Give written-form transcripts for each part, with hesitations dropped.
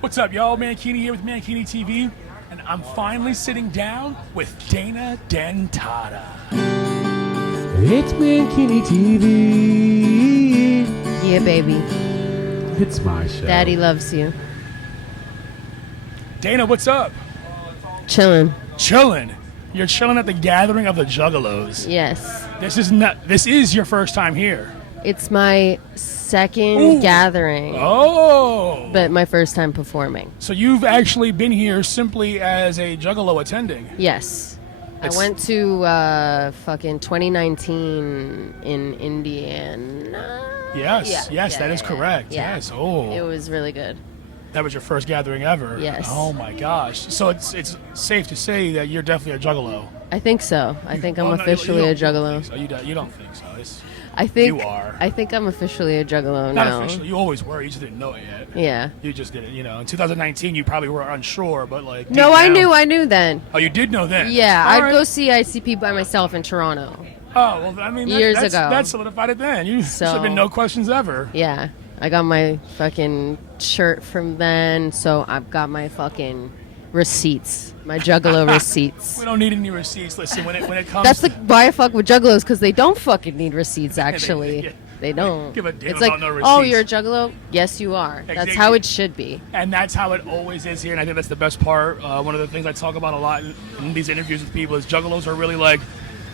What's up, y'all? Mankini here with Mankini TV, and I'm finally sitting down with Dana Dentata. It's Mankini TV. Yeah, baby. It's my show. Daddy loves you. Dana, what's up? Chillin'. Chillin'. You're chilling at the Gathering of the Juggalos. Yes. This is your first time here. It's my second gathering, but my first time performing. So you've actually been here simply as a Juggalo attending. Yes. I went to fucking 2019 in Indiana. Yes, that is correct. Yeah. Yes. Oh. It was really good. That was your first gathering ever. Yes. Oh my gosh. So it's safe to say that you're definitely a Juggalo. I think so. I think I'm Well, no, officially you a don't juggalo. think so. You don't think so. I think you are. I think I'm officially a juggalo Not now. officially. You always were. You just didn't know it yet. Yeah. You just didn't. In 2019, you probably were unsure, but like. No, deep I down- knew then. Oh, you did know then. Yeah, All I'd right. go see ICP by myself in Toronto. Oh well, I mean, Years that's, ago. that solidified it then. You should have been no questions ever. Yeah, I got my fucking shirt from then, so I've got my fucking receipts, my juggalo receipts. We don't need any receipts. Listen, when it comes. That's why I fuck with juggalos, because they don't fucking need receipts. Actually, yeah. they don't. Give a damn it's like, about no oh, receipts. you're a juggalo? Yes, you are. That's Exactly. how it should be. And that's how it always is here, and I think that's the best part. One of the things I talk about a lot in these interviews with people is juggalos are really like,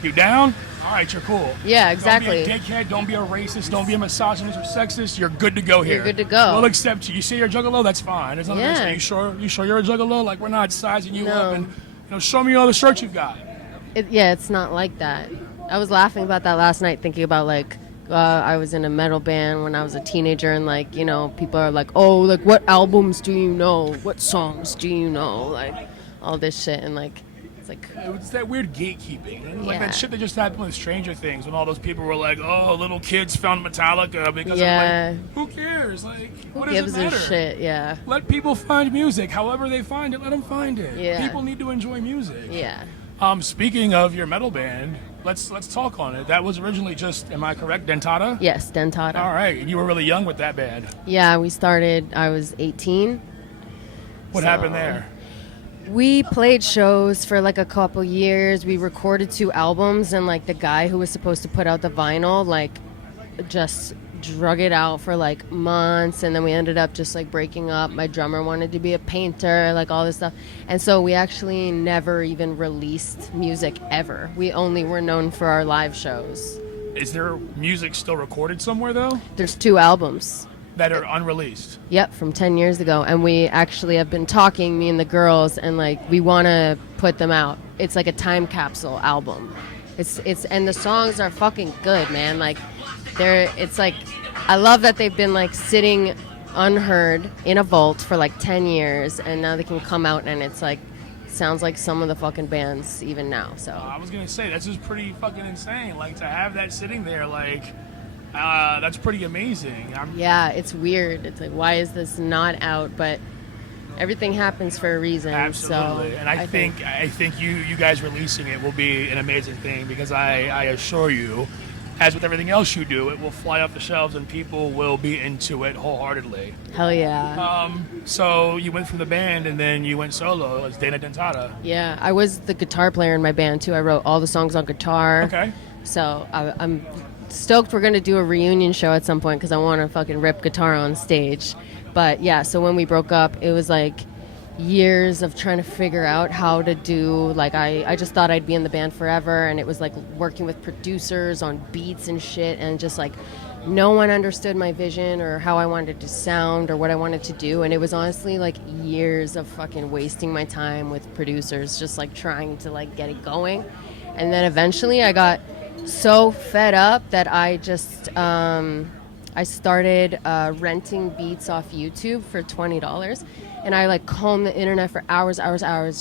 you down? All right, you're cool. Yeah, exactly. Don't be a dickhead. Don't be a racist. Don't be a misogynist or sexist. You're good to go here. You're good to go. We'll accept you. You say you're a juggalo, that's fine. There's nothing. Yeah. You sure you're a juggalo? Like we're not sizing you No. up and show me all the shirts you've got. It's not like that. I was laughing about that last night, thinking about like I was in a metal band when I was a teenager, and like people are like, oh, like what albums do you know? What songs do you know? Like all this shit, and like it's like It's that weird gatekeeping. And like Yeah. that shit that just happened with Stranger Things when all those people were like, oh, little kids found Metallica because Yeah. of like, who cares? Like, what who does gives it a matter? shit? Yeah, Let people find music. However they find it, let them find it. Yeah. People need to enjoy music. yeah. Speaking of your metal band, let's talk on it. That was originally just, am I correct, Dentata? Yes, Dentata. All right. And you were really young with that band. Yeah, we started. I was 18. What So- happened there? We played shows for like a couple years. We recorded 2 albums, and like the guy who was supposed to put out the vinyl, like just drug it out for like months, and then we ended up just like breaking up. My drummer wanted to be a painter, like all this stuff, and so we actually never even released music ever. We only were known for our live shows. Is there music still recorded somewhere, though, There's 2 albums. that are unreleased? Yep, from 10 years ago. And we actually have been talking, me and the girls, and like we want to put them out. It's like a time capsule album. And the songs are fucking good, man. Like it's like I love that they've been like sitting unheard in a vault for like 10 years, and now they can come out and it's like sounds like some of the fucking bands even now. So I was going to say, that's just pretty fucking insane. Like, to have that sitting there, like, that's pretty amazing. yeah, it's weird. It's like, why is this not out? But everything happens for a reason. Absolutely. So And I think you guys releasing it will be an amazing thing, because I assure you, as with everything else you do, it will fly off the shelves and people will be into it wholeheartedly. hell yeah. So you went from the band and then you went solo as Dana Dentata. Yeah, I was the guitar player in my band too. I wrote all the songs on guitar. Okay. So I'm stoked we're going to do a reunion show at some point, because I want to fucking rip guitar on stage. But yeah, so when we broke up, it was like years of trying to figure out how to do, like I just thought I'd be in the band forever, and it was like working with producers on beats and shit, and just like no one understood my vision or how I wanted to sound or what I wanted to do. And it was honestly like years of fucking wasting my time with producers, just like trying to like get it going. And then eventually I got so fed up that I just I started renting beats off YouTube for $20, and I like combed the internet for hours,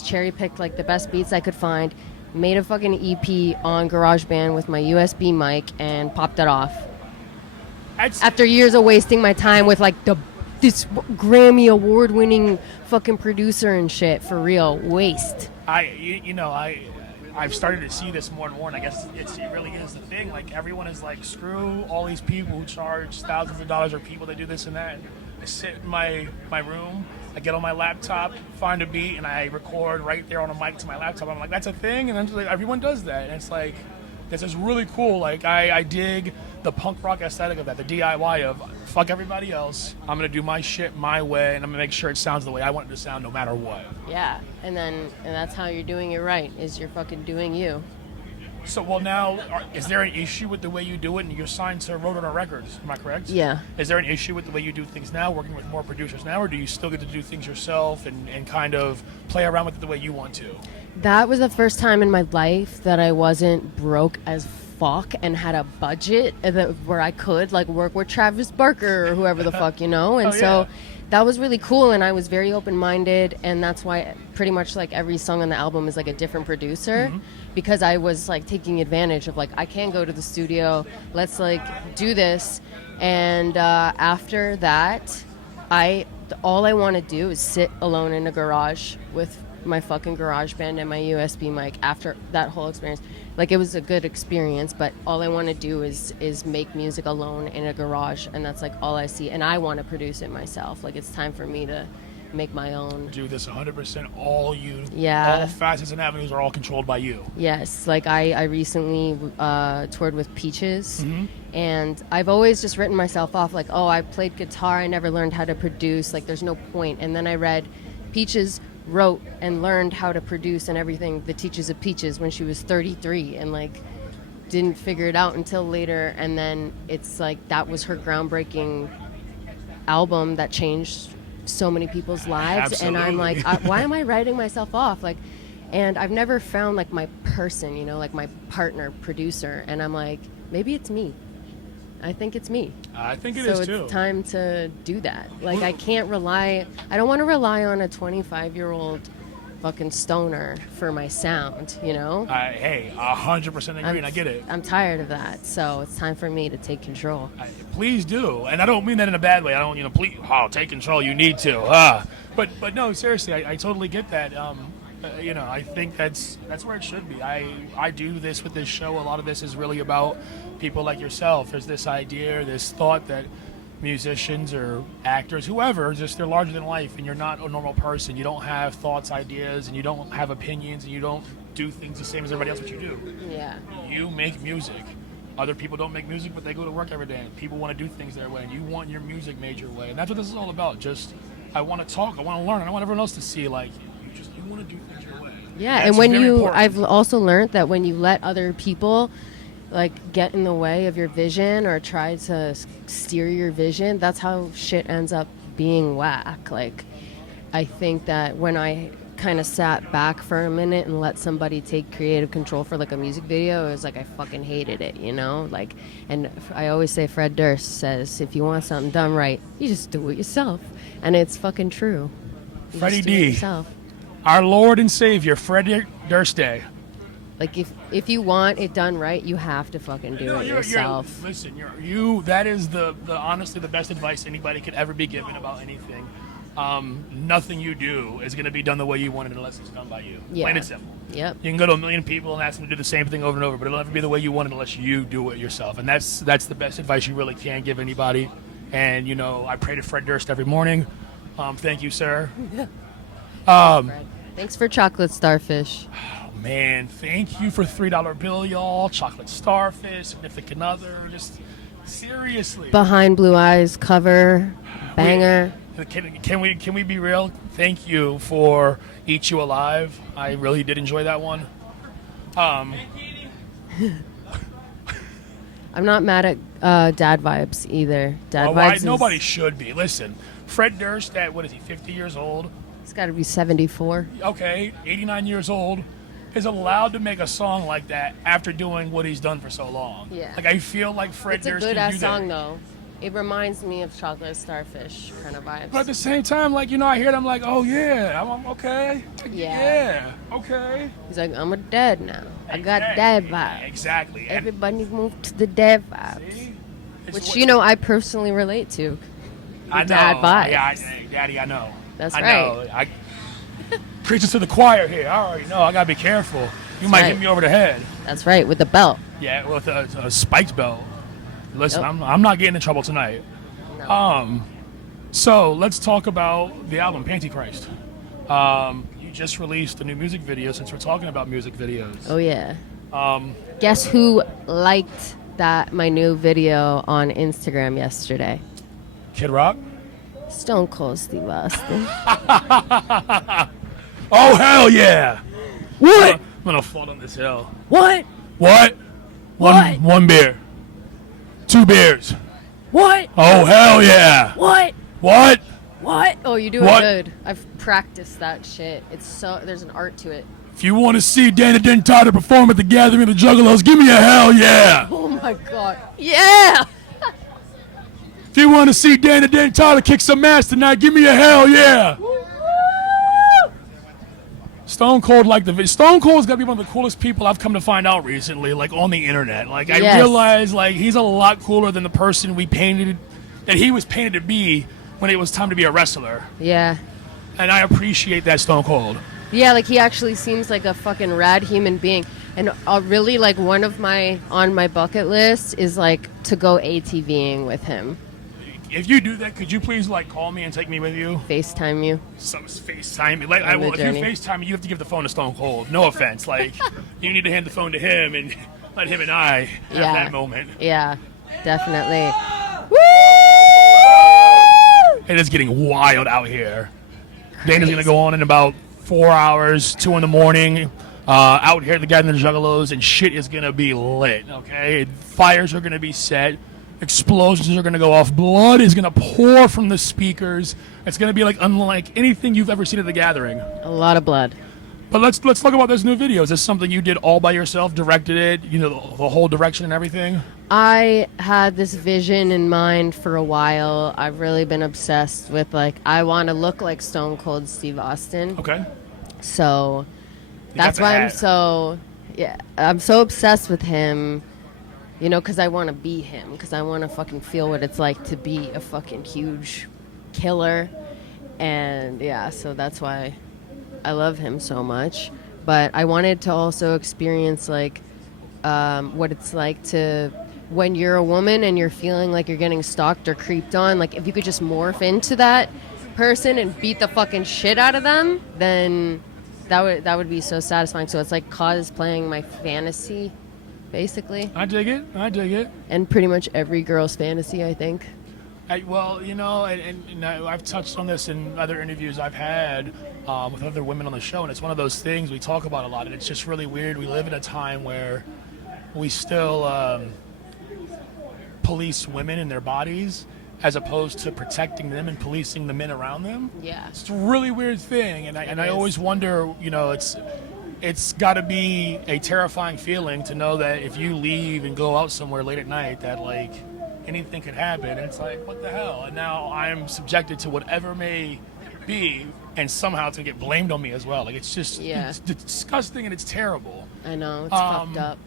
cherry picked like the best beats I could find, made a fucking EP on GarageBand with my USB mic, and popped it off. After years of wasting my time with like this Grammy award winning fucking producer and shit, for real, waste. I've started to see this more and more, and I guess it really is the thing. Like, everyone is like, screw all these people who charge thousands of dollars, or people that do this and that. I sit in my room I get on my laptop, find a beat, and I record right there on a mic to my laptop. I'm like, that's a thing, and then like, everyone does that, and it's like, this is really cool. Like, I dig the punk rock aesthetic of that, the DIY of fuck everybody else. I'm gonna do my shit my way, and I'm gonna make sure it sounds the way I want it to sound, no matter what. Yeah, and that's how you're doing it right. Is you're fucking doing you. So, well, now, is there an issue with the way you do it? And you're signed to Roadrunner Records, am I correct? Yeah. Is there an issue with the way you do things now, working with more producers now, or do you still get to do things yourself and kind of play around with it the way you want to? That was the first time in my life that I wasn't broke as fuck and had a budget where I could like work with Travis Barker or whoever the fuck, you know? And so that was really cool, and I was very open-minded, and that's why pretty much like every song on the album is like a different producer, because I was like taking advantage of like, I can go to the studio, let's like do this. And after that, all I want to do is sit alone in a garage with my fucking garage band and my USB mic. After that whole experience, like, it was a good experience, but all I want to do is make music alone in a garage, and that's like all I see, and I want to produce it myself. Like, it's time for me to make my own. Do this 100%, all you. Yeah. All facets and avenues are all controlled by you. Yes, like I recently toured with Peaches, and I've always just written myself off like, oh, I played guitar, I never learned how to produce, like there's no point. And then I read Peaches wrote and learned how to produce and everything, The Teachers of Peaches, when she was 33, and like didn't figure it out until later. And then it's like that was her groundbreaking album that changed so many people's lives. Absolutely. And I'm like, why am I writing myself off? Like, and I've never found like my person, you know, like my partner producer, and I'm like, maybe it's me. I think it's me. I think it so is it's too. time to do that. Like, I don't want to rely on a 25-year-old fucking stoner for my sound, you know? Hey, 100% agree, and I get it. I'm tired of that, so it's time for me to take control. Please do, and I don't mean that in a bad way. I don't, please, take control. You need to, but no, seriously, I totally get that. I think that's where it should be. I do this with this show. A lot of this is really about people like yourself. There's this idea, this thought that musicians or actors, whoever, just they're larger than life, and you're not a normal person. You don't have thoughts, ideas, and you don't have opinions, and you don't do things the same as everybody else. What you do, yeah, you make music. Other people don't make music, but they go to work every day, and people want to do things their way, and you want your music made your way, and that's what this is all about. Just, I want to talk, I want to learn, and I want everyone else to see, like, you want to do things your way. Yeah, That's and when important. I've also learned that when you let other people like get in the way of your vision or try to steer your vision, that's how shit ends up being whack. Like, I think that when I kind of sat back for a minute and let somebody take creative control for like a music video, it was like I fucking hated it, you know? Like, and I always say, Fred Durst says, if you want something done right, you just do it yourself. And it's fucking true. You Freddie just do it D. yourself. Our Lord and Savior, Fred Durst Day. Like, if you want it done right, you have to fucking do it yourself. Listen, that is the honestly the best advice anybody could ever be given about anything. Nothing you do is going to be done the way you want it unless it's done by you. Yeah. Plain and simple. Yep. You can go to a million people and ask them to do the same thing over and over, but it'll never be the way you want it unless you do it yourself. And that's the best advice you really can give anybody. And, I pray to Fred Durst every morning. Thank you, sir. Thanks for chocolate starfish. Man, thank you for $3 bill, y'all. Chocolate Starfish, Significant Other, just seriously. Behind Blue Eyes cover, banger. Can we be real? Thank you for Eat You Alive. I really did enjoy that one. I'm not mad at Dad Vibes either. Dad Vibes. Nobody should be. Listen, Fred Durst, what is he, 50 years old? He's got to be 74. Okay, 89 years old. Is allowed to make a song like that after doing what he's done for so long. Yeah. Like, I feel like Fred It's a Durst good can do ass that. song though. It reminds me of Chocolate Starfish kind of vibes. But at the same time, I hear it, I'm like, oh yeah, I'm okay. Yeah. Okay. He's like, I'm a dad now. I got dad vibes. Exactly. And Everybody move to the dad vibes. see? It's Which, what- I personally relate to. I know. dad vibes. Yeah, Daddy, I know. That's I right. know. I preaching to the choir here. I already know. I gotta be careful. You might right. hit me over the head. That's right, with the belt. Yeah, with a spiked belt. Listen, Yep. I'm not getting in trouble tonight. No. So let's talk about the album Pantychrist. You just released a new music video. Since we're talking about music videos, Oh yeah. Guess who liked my new video on Instagram yesterday? Kid Rock. Stone Cold Steve Austin. Oh hell yeah! What? I'm gonna fall on this hill. What? What? What? One beer. 2 beers. What? Oh hell yeah! What? What? What? Oh, you're doing What? good. I've practiced that shit. There's an art to it. If you want to see Dana Dentata perform at the Gathering of the Juggalos, give me a hell yeah! Oh my god. Yeah! If you want to see Dana Dentata kick some ass tonight, give me a hell yeah! Stone Cold Stone Cold's got to be one of the coolest people I've come to find out recently, like on the internet. Like I Yes. realize, like he's a lot cooler than the person that he was painted to be when it was time to be a wrestler. Yeah. And I appreciate that Stone Cold. Yeah, like he actually seems like a fucking rad human being. And really, like one of on my bucket list is like to go ATVing with him. If you do that, could you please like call me and take me with you? FaceTime you. Some FaceTime me. Like On the if you journey. FaceTime me, you have to give the phone to Stone Cold. No offense. Like you need to hand the phone to him and let him and I have Yeah. that moment. Yeah, definitely. It is getting wild out here. Dana's gonna go on in about 4 hours, 2 in the morning, out here at the Gathering of the Juggalos, and shit is gonna be lit. Okay, fires are gonna be set, explosions are gonna go off, blood is gonna pour from the speakers. It's gonna be like unlike anything you've ever seen at the Gathering. A lot of blood. But let's talk about this new video. Is this something you did all by yourself, directed it, you know, the whole direction and everything? I had this vision in mind for a while. I've really been obsessed with like I want to look like Stone Cold Steve Austin. Okay. So You got that's the why hat. I'm so obsessed with him. You know, because I want to be him. Because I want to fucking feel what it's like to be a fucking huge killer. And yeah, so that's why I love him so much. But I wanted to also experience like what it's like to when you're a woman and you're feeling like you're getting stalked or creeped on. Like if you could just morph into that person and beat the fucking shit out of them, then that would be so satisfying. So it's like cosplaying my fantasy, basically, I dig it. I dig it. and pretty much every girl's fantasy, I think. Well, you know, and I've touched on this in other interviews I've had with other women on the show, and it's one of those things we talk about a lot, and it's just really weird. We live in a time where we still police women and their bodies as opposed to protecting them and policing the men around them. Yeah. It's a really weird thing, and I always wonder, you know, it's got to be a terrifying feeling to know that if you leave and go out somewhere late at night that like anything could happen. And it's like, what the hell? And now I'm subjected to whatever may be, and somehow it's gonna get blamed on me as well. Like it's just it's disgusting and it's terrible. I know, it's fucked up.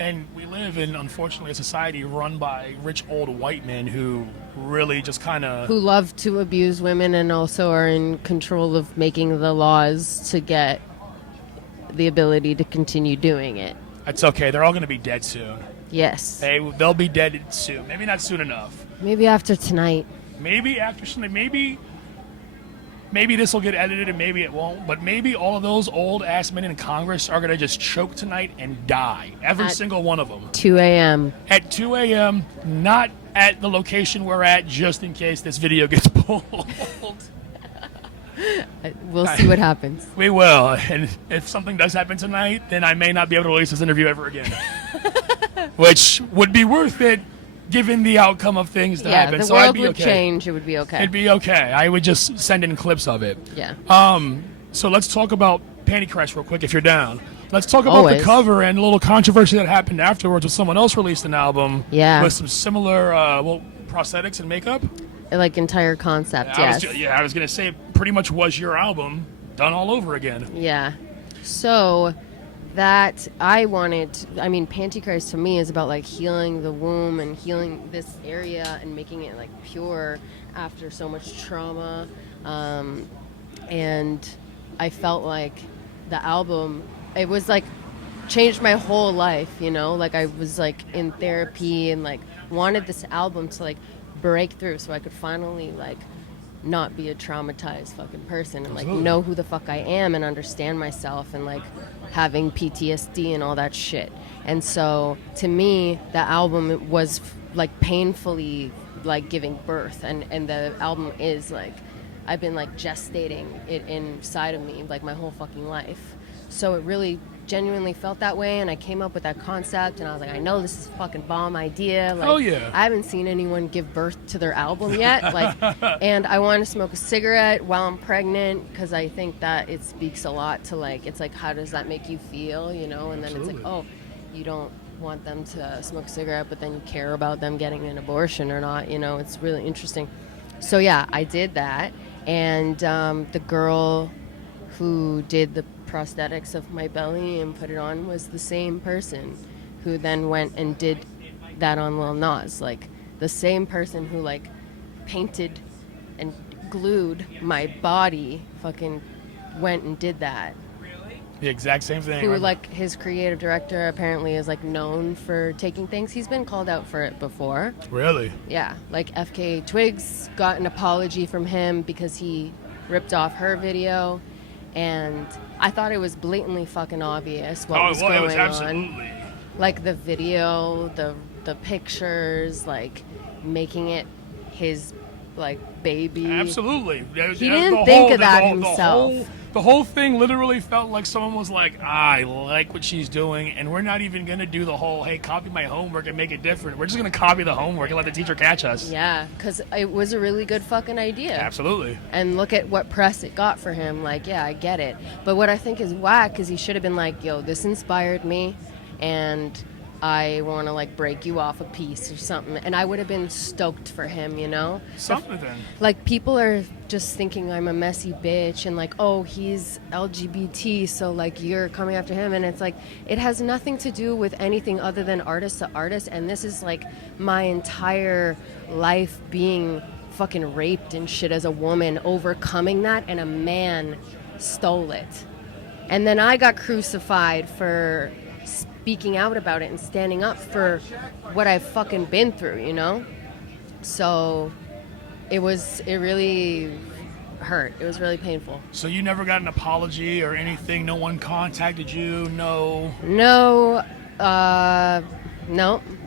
And we live in, unfortunately, a society run by rich old white men who really just kind of Who love to abuse women and also are in control of making the laws to get the ability to continue doing it. It's okay. They're all gonna be dead soon. Yes. They'll be dead soon. Maybe not soon enough. Maybe after tonight. Maybe after something. Maybe this will get edited and maybe it won't. But maybe all of those old ass men in Congress are gonna just choke tonight and die. Every single one of them. 2 a.m. At 2 a.m. Not at the location we're at, just in case this video gets pulled. We'll see what happens. We will. And if something does happen tonight, then I may not be able to release this interview ever again. Which would be worth it, given the outcome of things that Yeah, happen. the So I'd world be would okay. change. It would be okay. It'd be okay. I would just send in clips of it. Yeah. So let's talk about Pantychrist real quick, if you're down. Let's talk about Always. the cover and a little controversy that happened afterwards when someone else released an album Yeah. with some similar prosthetics and makeup. Like entire concept, yes. I was going to say it pretty much was your album done all over again. Yeah. So that Pantychrist to me is about like healing the womb and healing this area and making it like pure after so much trauma. And I felt like the album, it was like changed my whole life, you know? Like I was like in therapy and like wanted this album to like break through so I could finally like not be a traumatized fucking person and like Absolutely. know who the fuck I am and understand myself and like having PTSD and all that shit. And so to me, the album was like painfully like giving birth, and the album is like I've been like gestating it inside of me like my whole fucking life. So it really genuinely felt that way, and I came up with that concept, and I was like, I know this is a fucking bomb idea. Like, Hell yeah. I haven't seen anyone give birth to their album yet. Like, and I want to smoke a cigarette while I'm pregnant because I think that it speaks a lot to like, it's like, how does that make you feel, you know? And then Absolutely. it's like, oh, you don't want them to smoke a cigarette, but then you care about them getting an abortion or not, you know? It's really interesting. So yeah, I did that, and the girl who did the prosthetics of my belly and put it on was the same person who then went and did that on Lil Nas. Like, the same person who like painted and glued my body fucking went and did that. The exact same thing. Who, like, his creative director apparently is like known for taking things. He's been called out for it before. Really? Yeah, like FK Twigs got an apology from him because he ripped off her video, and I thought it was blatantly fucking obvious what was going it was on. absolutely. Like the video, the pictures, like making it his like baby. Absolutely. He didn't think of that himself. The whole thing literally felt like someone was like, I like what she's doing, and we're not even going to do the whole, hey, copy my homework and make it different. We're just going to copy the homework and let the teacher catch us. Yeah, because it was a really good fucking idea. Absolutely. And look at what press it got for him. Like, yeah, I get it. But what I think is whack is he should have been like, yo, this inspired me, and I want to like break you off a piece or something. And I would have been stoked for him, you know? Something then. Like, people are just thinking I'm a messy bitch and like, oh, he's LGBT, so like you're coming after him. And it's like, it has nothing to do with anything other than artist to artist. And this is like my entire life being fucking raped and shit as a woman, overcoming that, and a man stole it. And then I got crucified for speaking out about it and standing up for what I've fucking been through, you know? So it really hurt. It was really painful. So you never got an apology or anything? No one contacted you? No, no,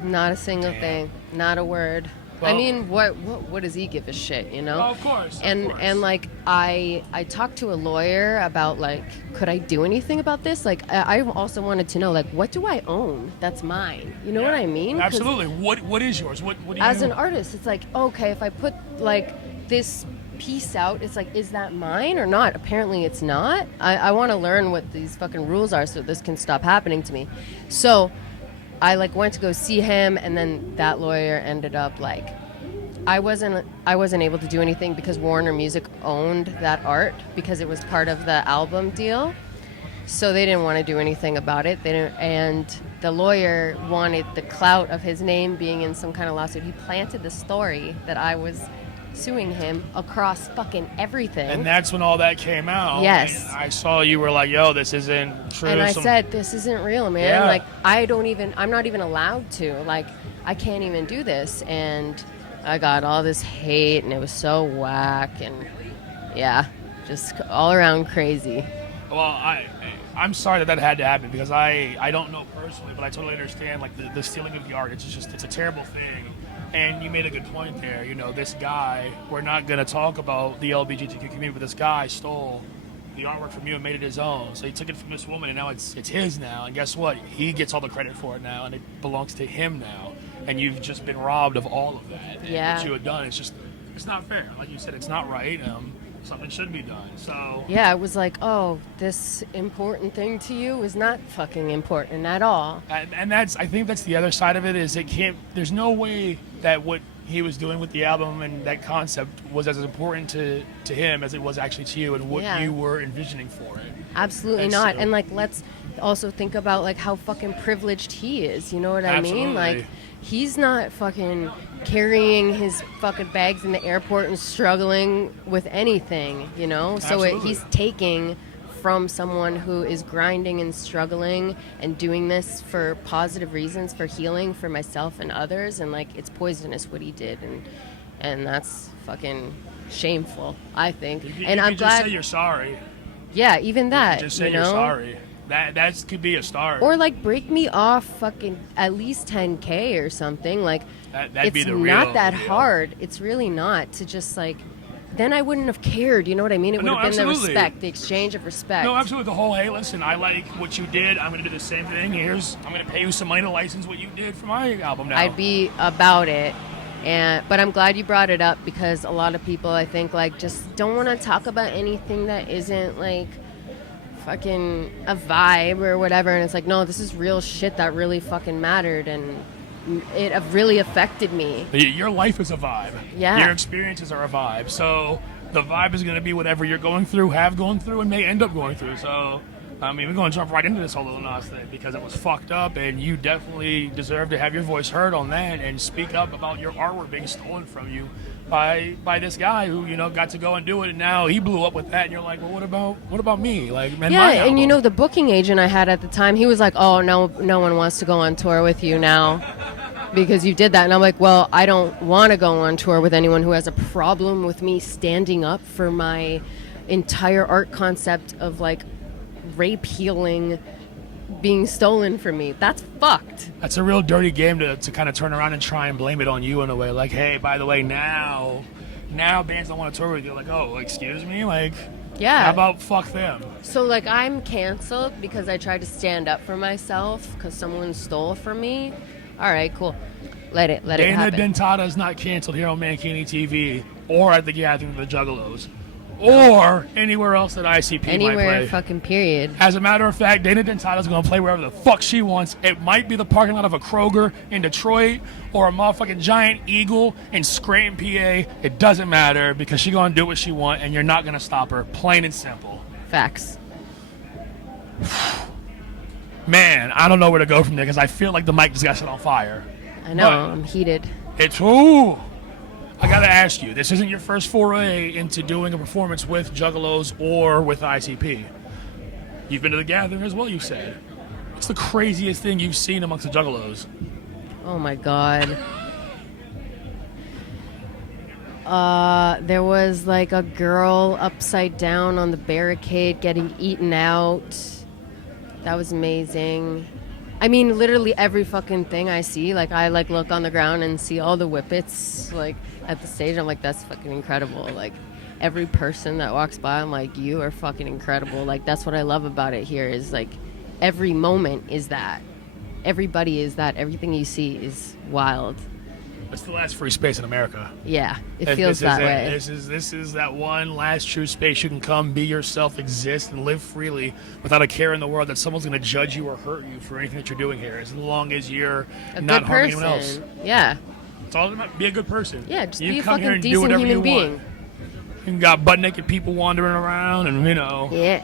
not a single thing. Not a word. Well, I mean, what does he give a shit, you know? Well, of course. And like I talked to a lawyer about like, could I do anything about this? Like, I also wanted to know, like, what do I own that's mine? You know what I mean? 'Cause Absolutely. What is yours? What do you? as an artist, it's like, okay, if I put like this piece out, it's like, is that mine or not? Apparently it's not. I want to learn what these fucking rules are so this can stop happening to me. So I like went to go see him, and then that lawyer ended up like, I wasn't able to do anything because Warner Music owned that art because it was part of the album deal. So they didn't want to do anything about it. They didn't, and the lawyer wanted the clout of his name being in some kind of lawsuit. He planted the story that I was suing him across fucking everything. And that's when all that came out. Yes. And I saw you were like, yo, this isn't true. And I said, this isn't real, man. Yeah. Like, I'm not even allowed to. Like, I can't even do this. And I got all this hate, and it was so whack, and yeah, just all around crazy. Well, I'm sorry that had to happen because I don't know personally, but I totally understand like the stealing of the art. It's a terrible thing. And you made a good point there. You know, this guy, we're not going to talk about the LGBTQ community, but this guy stole the artwork from you and made it his own. So he took it from this woman, and now it's his now. And guess what? He gets all the credit for it now, and it belongs to him now. And you've just been robbed of all of that. And Yeah. what you had done, it's not fair. Like you said, it's not right. Something should be done. So Yeah, it was like, oh, this important thing to you is not fucking important at all. And I think that's the other side of it is there's no way that what he was doing with the album and that concept was as important to him as it was actually to you and what Yeah. you were envisioning for it. Absolutely And not. so- And like, let's also think about like how fucking privileged he is. You know what I mean? Absolutely. Like, he's not fucking carrying his fucking bags in the airport and struggling with anything, you know? So Absolutely. he's taking from someone who is grinding and struggling and doing this for positive reasons, for healing for myself and others, and like, it's poisonous what he did, and that's fucking shameful, I think. You And I'm just glad. say you're sorry. Yeah, even that. Just say you you're know? sorry. That could be a start. Or like break me off fucking at least 10K or something. Like That'd it's be the real not that deal. hard. It's really not to just like. Then I wouldn't have cared. You know what I mean? It would No, have been the absolutely. respect, the exchange of respect. No, absolutely. The whole, hey, listen, I like what you did. I'm going to do the same thing. I'm going to pay you some money to license what you did for my album now. I'd be about it. But I'm glad you brought it up because a lot of people, I think, like just don't want to talk about anything that isn't like fucking a vibe or whatever. And it's like, no, this is real shit that really fucking mattered and it really affected me. Your life is a vibe. Yeah. Your experiences are a vibe. So the vibe is going to be whatever you're going through, have gone through, and may end up going through. So, I mean, we're going to jump right into this whole Lil Nas thing because it was fucked up, and you definitely deserve to have your voice heard on that and speak up about your artwork being stolen from you by this guy who, you know, got to go and do it, and now he blew up with that, and you're like, well, what about me? Like, man, Yeah, my and you album. know, the booking agent I had at the time, he was like, oh, no one wants to go on tour with you now because you did that. And I'm like, well, I don't want to go on tour with anyone who has a problem with me standing up for my entire art concept of, like, rape healing being stolen from me. That's fucked. That's a real dirty game to kind of turn around and try and blame it on you in a way. Like, hey, by the way, now bands don't want to tour with you. Like, oh, excuse me? Like, Yeah. how about fuck them? So, like, I'm canceled because I tried to stand up for myself because someone stole from me. All right, cool. Let it Dana happen. Dentata is not canceled here on Mankini TV or at the Gathering of the Juggalos or anywhere else that ICP might Anywhere, play. fucking period. As a matter of fact, Dana Dentata is going to play wherever the fuck she wants. It might be the parking lot of a Kroger in Detroit or a motherfucking Giant Eagle in Scranton, PA. It doesn't matter because she's going to do what she wants and you're not going to stop her. Plain and simple. Facts. Man, I don't know where to go from there because I feel like the mic just got set on fire. I know, I'm heated. Ooh. I gotta ask you, this isn't your first foray into doing a performance with Juggalos or with ICP. You've been to the Gathering as well, you said. What's the craziest thing you've seen amongst the Juggalos? Oh my god. There was like a girl upside down on the barricade getting eaten out. That was amazing. I mean, literally every fucking thing I see, like I like look on the ground and see all the whippets like at the stage. I'm like, that's fucking incredible. Like every person that walks by, I'm like, you are fucking incredible. Like that's what I love about it here is like every moment is that. Everybody is that. Everything you see is wild. It's the last free space in America. Yeah, it This feels is that it. way. This is that one last true space you can come, be yourself, exist, and live freely without a care in the world that someone's going to judge you or hurt you for anything that you're doing here, as long as you're A not good harming person. anyone else. Yeah. It's all about be a good person. Yeah, just you be a come here fucking and do decent whatever human you being. want. You got butt naked people wandering around, and you know. Yeah.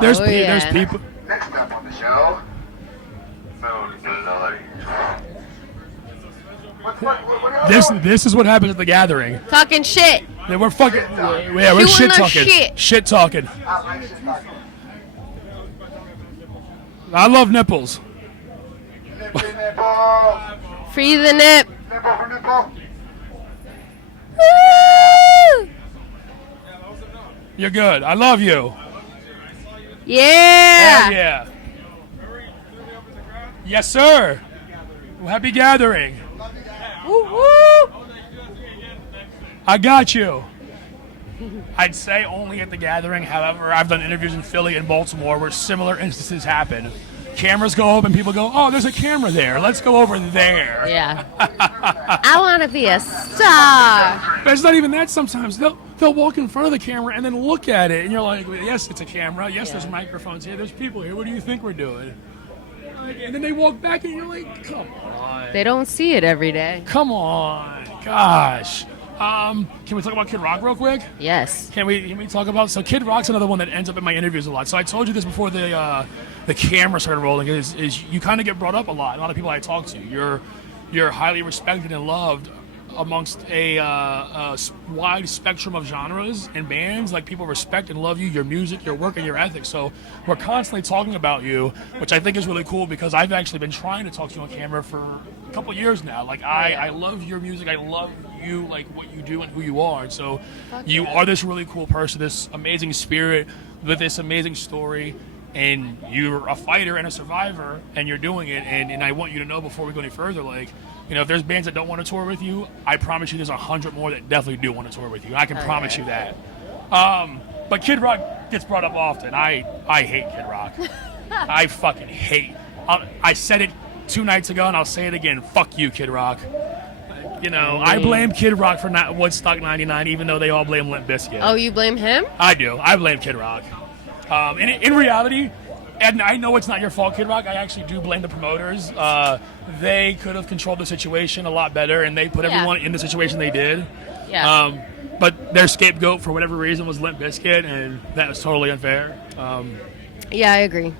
There's Oh, yeah. there's people. Next up on the show, Moon Bloody. This is what happens at the Gathering. Talking shit. Yeah, we're fucking. Yeah, we're Doing shit our talking. shit. Shit talking. I love nipples. Free the nip. Woo! You're good. I love you. Yeah. Hell yeah. Yes, sir. Well, happy Gathering. Woo woo. I got you. I'd say only at the Gathering. However, I've done interviews in Philly and Baltimore where similar instances happen. Cameras go up and people go, oh, there's a camera there. Let's go over there. Yeah. I want to be a star. But it's not even that sometimes. They'll walk in front of the camera and then look at it. And you're like, yes, it's a camera. Yes, there's microphones here. There's people here. What do you think we're doing? And then they walk back and you're like, come on. They don't see it every day. Come on. Gosh. Can we talk about Kid Rock real quick? Yes. Can we talk about so Kid Rock's another one that ends up in my interviews a lot. So I told you this before the camera started rolling. Is you kind of get brought up a lot. A lot of people I talk to, you're highly respected and loved amongst a wide spectrum of genres and bands. Like, people respect and love you, your music, your work, and your ethics. So we're constantly talking about you, which I think is really cool because I've actually been trying to talk to you on camera for a couple years now. Like, I love your music. I love you, like what you do and who you are. And so you are this really cool person, this amazing spirit with this amazing story. And you're a fighter and a survivor, and you're doing it. And I want you to know before we go any further, like, you know, if there's bands that don't want to tour with you, I promise you there's 100 more that definitely do want to tour with you. I can promise you that. But Kid Rock gets brought up often. I hate Kid Rock. I fucking hate. I said it 2 nights ago, and I'll say it again. Fuck you, Kid Rock. You know, I blame Kid Rock for not Woodstock 99, even though they all blame Limp Bizkit. Oh, you blame him? I do. I blame Kid Rock. In reality, and I know it's not your fault, Kid Rock, I actually do blame the promoters. They could have controlled the situation a lot better, and they put everyone in the situation they did. Yeah. But their scapegoat, for whatever reason, was Limp Bizkit, and that was totally unfair. Yeah, I agree.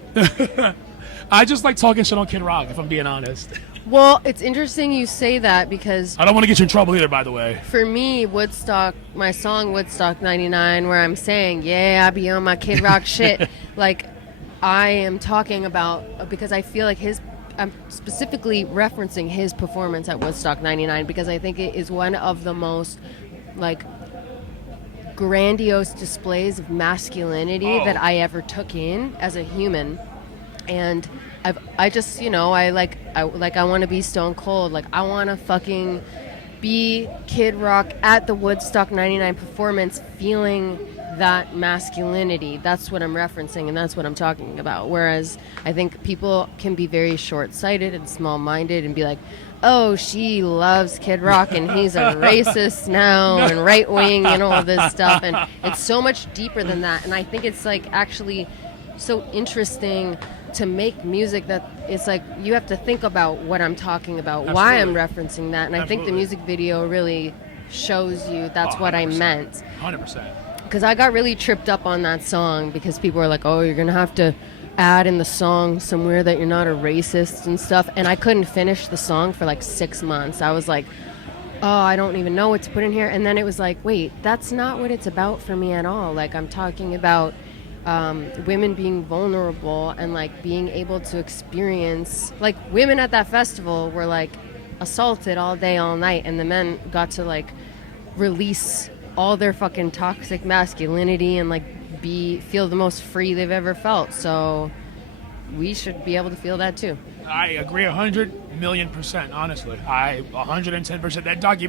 I just like talking shit on Kid Rock, if I'm being honest. Well, it's interesting you say that because I don't want to get you in trouble either, by the way. for me, Woodstock, my song Woodstock 99, where I'm saying, yeah, I be on my Kid Rock shit, like, I am talking about, because I feel like I'm specifically referencing his performance at Woodstock 99 because I think it is one of the most, like, grandiose displays of masculinity that I ever took in as a human. And I just, you know, I want to be Stone Cold. Like, I want to fucking be Kid Rock at the Woodstock 99 performance feeling that masculinity. That's what I'm referencing, and that's what I'm talking about. Whereas I think people can be very short-sighted and small-minded and be like, oh, she loves Kid Rock and he's a racist now and right-wing and all this stuff. And it's so much deeper than that. And I think it's, like, actually so interesting to make music that it's like you have to think about what I'm talking about, why I'm referencing that. And I think the music video really shows you that's what I meant. 100%. Because I got really tripped up on that song because people were like, oh, you're going to have to add in the song somewhere that you're not a racist and stuff. And I couldn't finish the song for like 6 months. I was like, oh, I don't even know what to put in here. And then it was like, wait, that's not what it's about for me at all. Like, I'm talking about women being vulnerable and like being able to experience, like, women at that festival were like assaulted all day, all night, and the men got to like release all their fucking toxic masculinity and like feel the most free they've ever felt. So we should be able to feel that too. I agree 100,000,000%, honestly. 110%. That documentary